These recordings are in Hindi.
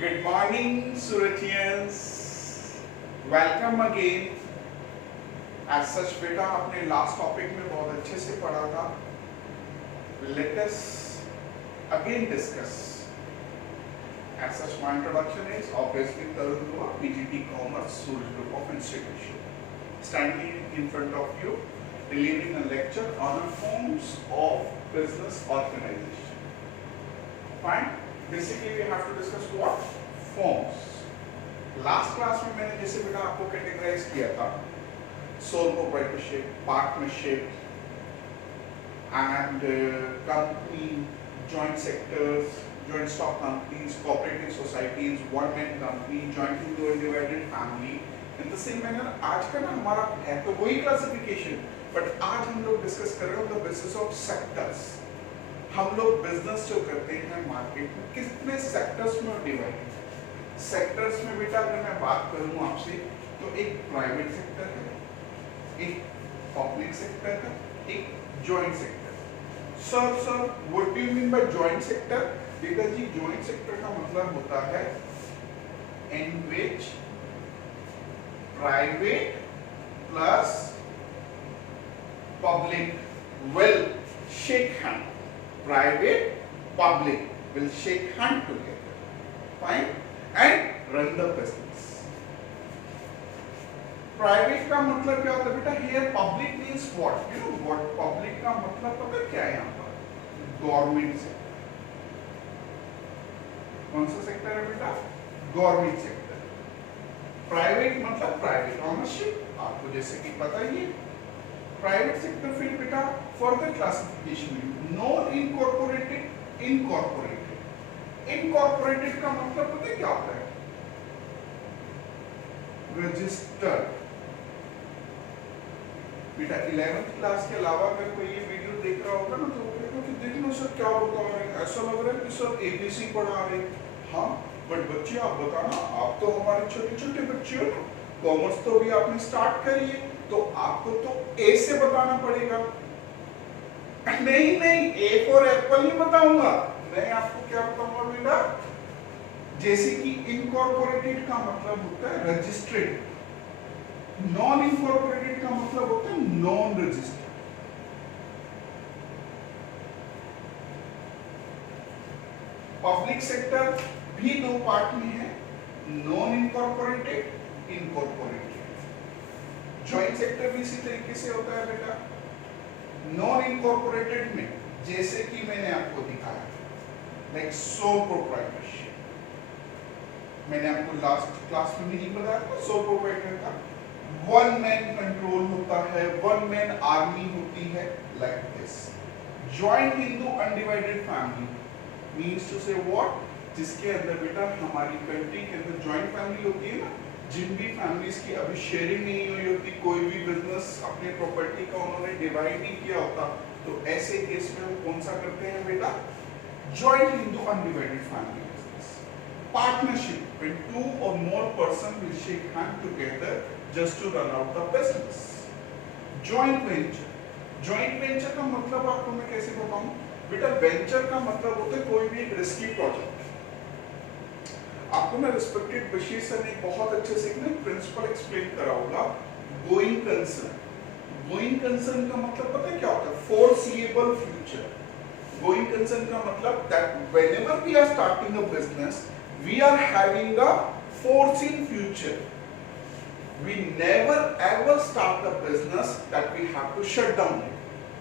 Good morning, Suratians. Welcome again. As such, बेटा आपने लास्ट टॉपिक में बहुत अच्छे से पढ़ा था. Let us again discuss. As such, my introduction is obviously Tarun Dua, PGT Commerce, Suraj Group of Institution. Standing in front of you, delivering a lecture on the forms of business organization. Fine. Basically, we have to discuss what forms. Last class में मैंने जैसे बेटा आपको कैटेगराइज किया था sole proprietorship, partnership, and company, joint sectors, joint stock companies, cooperative societies, one-man company, joint into a divided family. In the same manner, आज का ना हमारा है तो वही क्लासिफिकेशन, but आज हम लोग डिस्कस कर रहे हैं on the basis of sectors. हम लोग बिजनेस जो करते हैं मार्केट में कितने सेक्टर्स में डिवाइड है. सेक्टर्स में बेटा अगर मैं बात करूं आपसे तो एक प्राइवेट सेक्टर है, एक पब्लिक सेक्टर है, एक joint sector. Sir what do you mean by joint sector? बेटा जी जॉइंट सेक्टर का मतलब होता है in which private plus public will shake hand. Private, public will shake hand together, fine, and run the business. Private का मतलब क्या होता है बेटा? Here public means what? You know what? Public का मतलब पता है क्या है यहाँ पर? Government sector. कौन सा सेक्टर है बेटा? Government sector. Private मतलब private ownership. आपको जैसे कि पता ही है. प्राइवेट सेक्टर फिर बेटा फर्दर क्लासिफिकेशन में नॉन इनकॉर्पोरेटेड, इनकॉर्पोरेटेड. इनकॉर्पोरेटेड का मतलब पता है क्या होता है? रजिस्टर्ड. बेटा 11th क्लास के अलावा अगर कोई ये वीडियो देख रहा होगा ना तो वो कहेगा कि देखना सर क्या बता रहे हैं, ऐसा लग रहा है कि सर एबीसी पढ़ा रहे हैं. हाँ बट बच्चे आप बताना, आप तो हमारे छोटे छोटे बच्चे हो ना, कॉमर्स तो भी आपने स्टार्ट करी है तो आपको तो ए से बताना पड़ेगा. नहीं ए फॉर एप्पल नहीं बताऊंगा, मैं आपको क्या बताऊंगा बेटा? जैसे कि इनकॉर्पोरेटेड का मतलब होता है रजिस्ट्रेड, नॉन इनकॉर्पोरेटेड का मतलब होता है नॉन रजिस्टर्ड. पब्लिक सेक्टर भी दो पार्ट में है, non incorporated, incorporated. Joint sector भी इसी तरीके से होता है बेटा. नॉन इनकॉर्पोरेटेड में जैसे कि मैंने आपको दिखाया लाइक सोल प्रोप्राइटरशिप, मैंने आपको लास्ट क्लास में नहीं बताया था. सोल प्रोप्राइटर का वन मैन कंट्रोल होता है, वन मैन आर्मी होती है like this. Joint Hindu undivided family means to say what? जिसके अंदर बेटा हमारी कंट्री के अंदर जॉइंट फैमिली होती है ना, जिन भी फैमिलीज की अभी शेयरिंग नहीं हुई होती, कोई भी बिजनेस अपने प्रॉपर्टी का उन्होंने डिवाइड नहीं किया होता, तो ऐसे केस में हम कौन सा करते हैं बेटा? Joint Hindu undivided family business. Partnership when two or more person will shake hand together just to run out the business. joint venture का मतलब आपको मैं कैसे बताऊं बेटा? वेंचर का मतलब होता है कोई भी एक रिस्की प्रोजेक्ट. आपको मैं रिस्पेक्टेड बशीर सर ने बहुत अच्छे से एक प्रिंसिपल एक्सप्लेन करा होगा, गोइंग कंसर्न. गोइंग कंसर्न का मतलब पता है क्या होता है? Foreseeable future. गोइंग कंसर्न का मतलब that whenever we are starting a business we are having a foreseen future. We never ever start a business that we have to shut down it.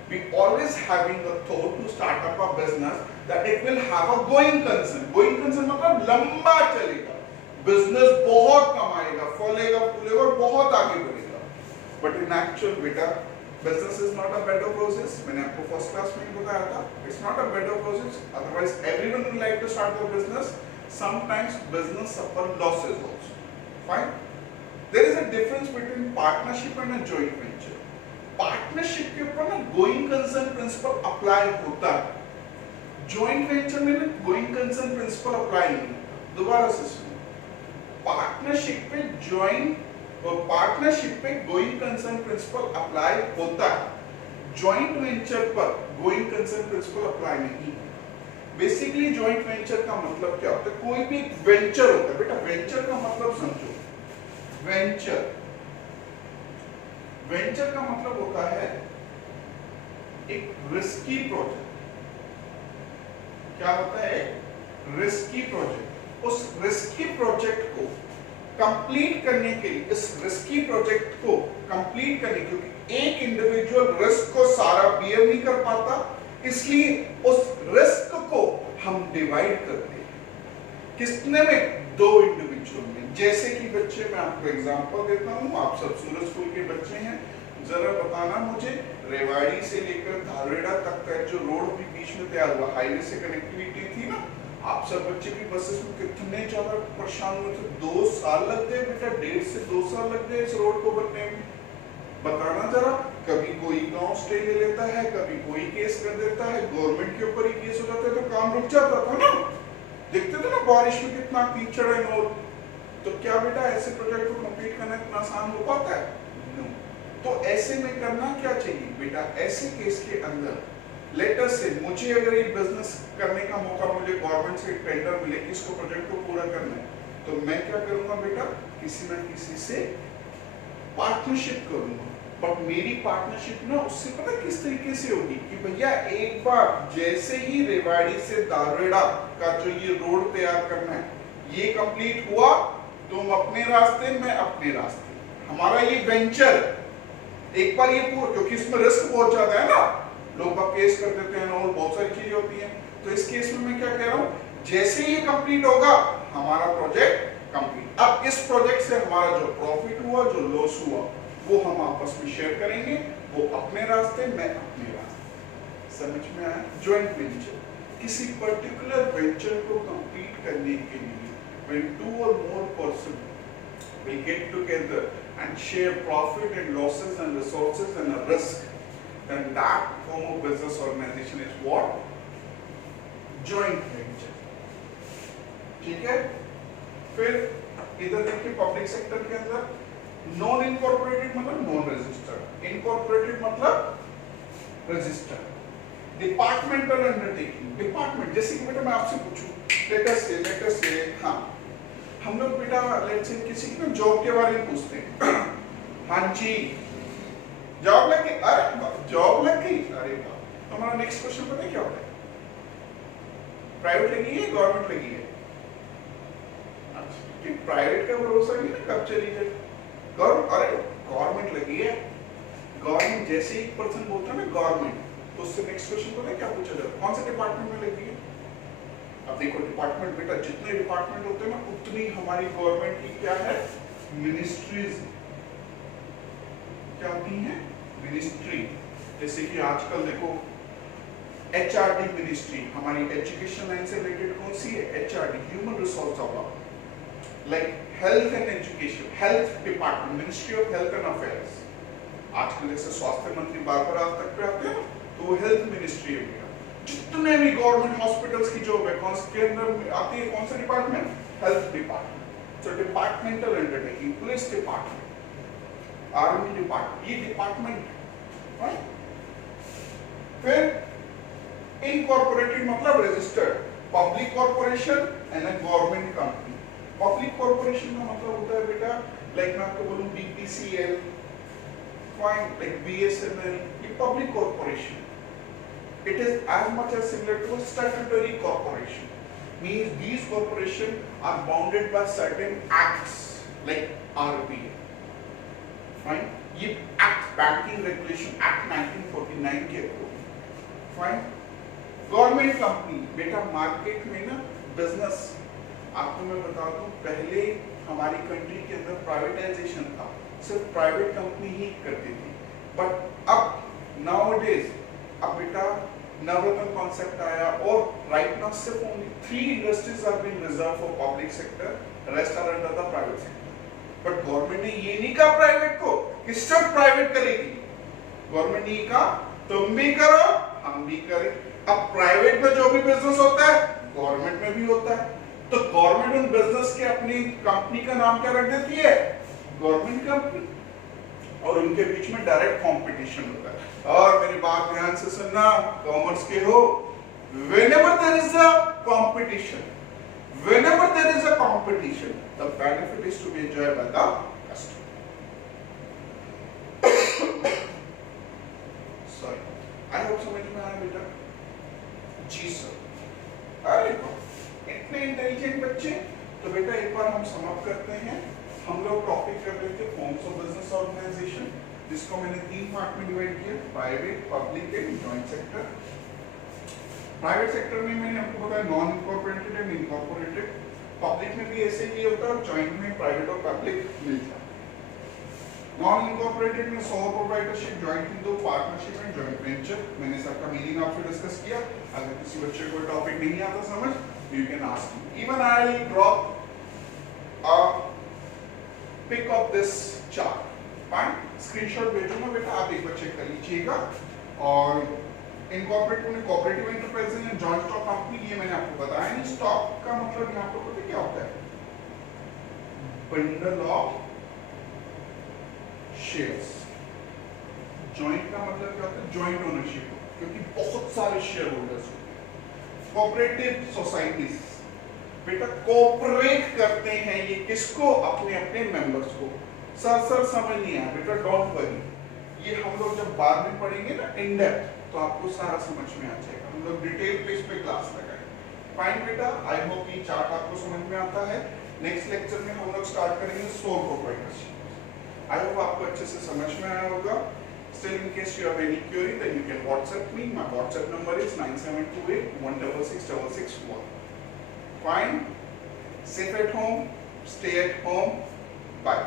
We always having a thought to start up a business that it will have a going concern. Going concern मतलब लंबा चलेगा, बिजनेस बहुत कमाएगा, फलेगा फूलेगा और बहुत आगे बढ़ेगा. But in actual बेटा business is not a bed of roses. मैंने आपको फर्स्ट क्लास में बताया था, it's not a bed of roses. Otherwise everyone would like to start a business. Sometimes business suffer losses also. Fine. There is a difference between partnership and a joint venture. Partnership के ऊपर ना गोइंग कंसर्न प्रिंसिपल अप्लाई होता है. जॉइंट वेंचर में ना गोइंग कंसर्न प्रिंसिपल अप्लाई नहीं होता. दोबारा से सुनो, पार्टनरशिप पे गोइंग कंसर्न प्रिंसिपल अप्लाई होता है. जॉइंट वेंचर पर गोइंग कंसर्न प्रिंसिपल अप्लाई नहीं. बेसिकली जॉइंट वेंचर का मतलब क्या होता है? कोई भी एक वेंचर होता है बेटा, वेंचर का मतलब समझो। वेंचर का मतलब होता है एक रिस्की प्रोजेक्ट। क्या होता है? Risky project. उस रिस्की प्रोजेक्ट को कंप्लीट करने के लिए, इस रिस्की प्रोजेक्ट को कंप्लीट करने, क्योंकि एक इंडिविजुअल रिस्क को सारा बियर नहीं कर पाता, इसलिए उस रिस्क को हम डिवाइड करते हैं। किसने में? दो इंडिविजुअल में। जैसे कि बच्चे, मैं आपको एग्जांपल देता हूं, आप सब सूरज स्कूल के बच्चे हैं, जरा बताना मुझे, रेवाड़ी से लेकर धारेड़ा तक का जो रोड भी बीच में तैयार हुआ, हाईवे से कनेक्टिविटी थी ना, आप सब बच्चे भी बसेस में कितने ज्यादा परेशान हुए थे। 2 साल लग गए बेटा, 1.5 से 2 साल लग गए इस रोड को बनने में। बताना जरा, कभी कोई गांव स्टे ले लेता है, कभी कोई केस कर देता है, गवर्नमेंट के ऊपर ही केस हो जाता है, तो काम रुक जाता था ना। देखते थे ना बारिश में कितना कीचड़ है नोर। तो क्या बेटा ऐसे प्रोजेक्ट को कंप्लीट करना इतना आसान हो पाता है? नो। तो ऐसे में करना क्या चाहिए बेटा? ऐसे केस के अंदर लेटर से मुझे अगर ये बिजनेस करने का मौका, मुझे गवर्नमेंट से टेंडर मिले कि इसको प्रोजेक्ट को पूरा करना है, तो मैं क्या करूंगा बेटा? किसी ना किसी से पार्टनरशिप करूंगा। बट मेरी पार्टनरशिप ना उससे पता किस तरीके से होगी कि भैया एक बार जैसे ही रेवाड़ी से धारेड़ा का जो ये रोड तैयार करना है, ये कंप्लीट हुआ, तुम अपने रास्ते, मैं अपने रास्ते। हमारा ये वेंचर एक बार ये पूरा, क्योंकि इसमें रिस्क बहुत ज्यादा है ना, लोग केस कर देते हैं और बहुत सारी चीजें होती हैं। तो इस केस में मैं क्या कह रहा हूं, जैसे ये कंप्लीट होगा हमारा प्रोजेक्ट कंप्लीट। अब इस प्रोजेक्ट से हमारा जो प्रॉफिट हुआ, जो लॉस हुआ, वो हम आपस में शेयर करेंगे, वो अपने रास्ते, मैं अपने रास्ते। समझ में आया? जॉइंट वेंचर किसी पर्टिकुलर वेंचर को कंप्लीट करने के लिए when 2 or more persons will get together and share profit and losses and resources and a risk, then that form of business organization is what? Joint venture. ठीक है? फिर इधर देखिए पब्लिक सेक्टर के अंदर नॉन इनकॉर्पोरेटेड मतलब नॉन रजिस्टर्ड, इनकॉर्पोरेटेड मतलब रजिस्टर्ड। डिपार्टमेंटल अंडरटेकिंग, डिपार्टमेंट, जैसे कि बेटा मैं आपसे पूछूं लेटर से हाँ, हम लोग बेटा लेट्स से किसी की ना जॉब के बारे में पूछते हैं। हाँ जी, जॉब लग गई? अरे जॉब लग गई, अरे वाह। हमारा नेक्स्ट क्वेश्चन पता है क्या होता है? प्राइवेट लगी है, गवर्नमेंट लगी है? अच्छा, प्राइवेट का भरोसा नहीं ना कब चली जाए। अरे गवर्नमेंट लगी है, गवर्नमेंट जैसे ही पर्सन बोलता है ना गवर्नमेंट, तो उससे नेक्स्ट क्वेश्चन पता है क्या पूछा जाता है? कौन से डिपार्टमेंट में लगी है? अब देखो डिपार्टमेंट बेटा, जितने डिपार्टमेंट होते हैं ना, उतनी हमारी गवर्नमेंट की क्या है? मिनिस्ट्रीज क्या होती हैं? मिनिस्ट्री। जैसे कि आजकल देखो एचआरडी मिनिस्ट्री, हमारी एजुकेशन लाइन से रिलेटेड कौन सी है? HRD, human resource development. Like health and education, health department, ministry of health and affairs. आजकल जैसे स्वास्थ्य मंत्री बार-बार आज तक पे आते हैं, तो वो हेल्थ मिनिस्ट्री है। जितने भी गवर्नमेंट हॉस्पिटल्स की जॉब है कौन के अंदर आती है? कौन सा department? Health department. So departmental undertaking, police department, army department, ये डिपार्टमेंट है। फिर इनकॉर्पोरेटेड मतलब registered, public corporation and a government company. Public corporation का मतलब होता है बेटा, लाइक मैं आपको बोलूं बीपीसीएल, फाइन, लाइक बीएसएनएल, ये public corporation. It is as much as similar to a statutory corporation. Means these corporations are bounded by certain acts like RBI. Fine. ये Act Banking Regulation Act 1949 के अकॉर्डिंग. Fine. गवर्नमेंट कंपनी बेटा मार्केट में ना बिजनेस, आपको मैं बता दूं, पहले हमारी कंट्री के अंदर प्राइवेटाइजेशन था, सिर्फ प्राइवेट कंपनी ही करती थी। बट अब नाउअडेज अब बेटा नवरत्न कॉन्सेप्ट आया और राइट नाउ सिर्फ only 3 industries are being reserve for public sector, rest are under the private sector. But government ने ये नहीं कहा प्राइवेट को कि सिर्फ प्राइवेट करेगी, गवर्नमेंट ने कहा तुम भी करो हम भी करें। अब प्राइवेट में जो भी बिजनेस होता है गवर्नमेंट में भी होता है, तो गवर्नमेंट उन बिजनेस के अपनी कंपनी का नाम क्या रख देती है? गवर्नमेंट कंपनी, और उनके बीच में डायरेक्ट कंपटीशन होता है। और मेरी बात ध्यान से सुनना, कॉमर्स के हो whenever there is a competition, the benefit is to be enjoyed by the customer. Sorry, I hope समझ में आया बेटा? जी सर। अरे इतने इंटेलिजेंट बच्चे। तो बेटा एक बार हम समाप्त करते हैं। हम लोग टॉपिक कर रहे थे फॉर्म्स ऑफ बिजनेस ऑर्गेनाइजेशन, जिसको मैंने 3 पार्ट में डिवाइड किया, private, public and joint sector. Private sector में मैंने आपको बताया non incorporated and incorporated. Public में भी ऐसे ही होता है, जॉइंट में प्राइवेट और पब्लिक मिलता है। नॉन इनकॉर्पोरेटेड में solo proprietorship, joint window, partnership and joint venture. मैंने सबका मीनिंग आपसे डिस्कस किया। अगर किसी बच्चे को टॉपिक नहीं आता समझ, you can ask me. Even I'll drop a pic of this chart. Fine. Screenshot भेजूंगा बेटा, आप एक बच्चे कर लीजिएगा। और इनकॉर्पोरेट में cooperative enterprise and joint stock company, ये मैंने आपको बताया नहीं। स्टॉक का मतलब यहाँ पर पता क्या होता है? Bundle of shares. जॉइंट का मतलब क्या होता है? जॉइंट ओनरशिप, क्योंकि बहुत सारे शेयर होल्डर्स होते हैं। कोऑपरेटिव सोसाइटीज बेटा कोऑपरेट करते हैं, ये किसको? अपने अपने मेंबर्स को। सर समझ नहीं आया बेटा, डोंट वरी, ये हम लोग जब बाद में पढ़ेंगे ना इन डेप्थ, तो आपको सारा समझ में आ जाएगा। हम लोग डिटेल पे इस पे क्लास लगाएंगे। फाइन बेटा, आई होप ये चार्ट आपको समझ में आता है। नेक्स्ट लेक्चर में हम लोग स्टार्ट करेंगे सोल प्रोप्राइटरशिप। आई होप आपको अच्छे से समझ में आया होगा। Still, in case you have any query, then you can WhatsApp me. My WhatsApp number is 9728 166 661. Fine. Safe at home. Stay at home. Bye.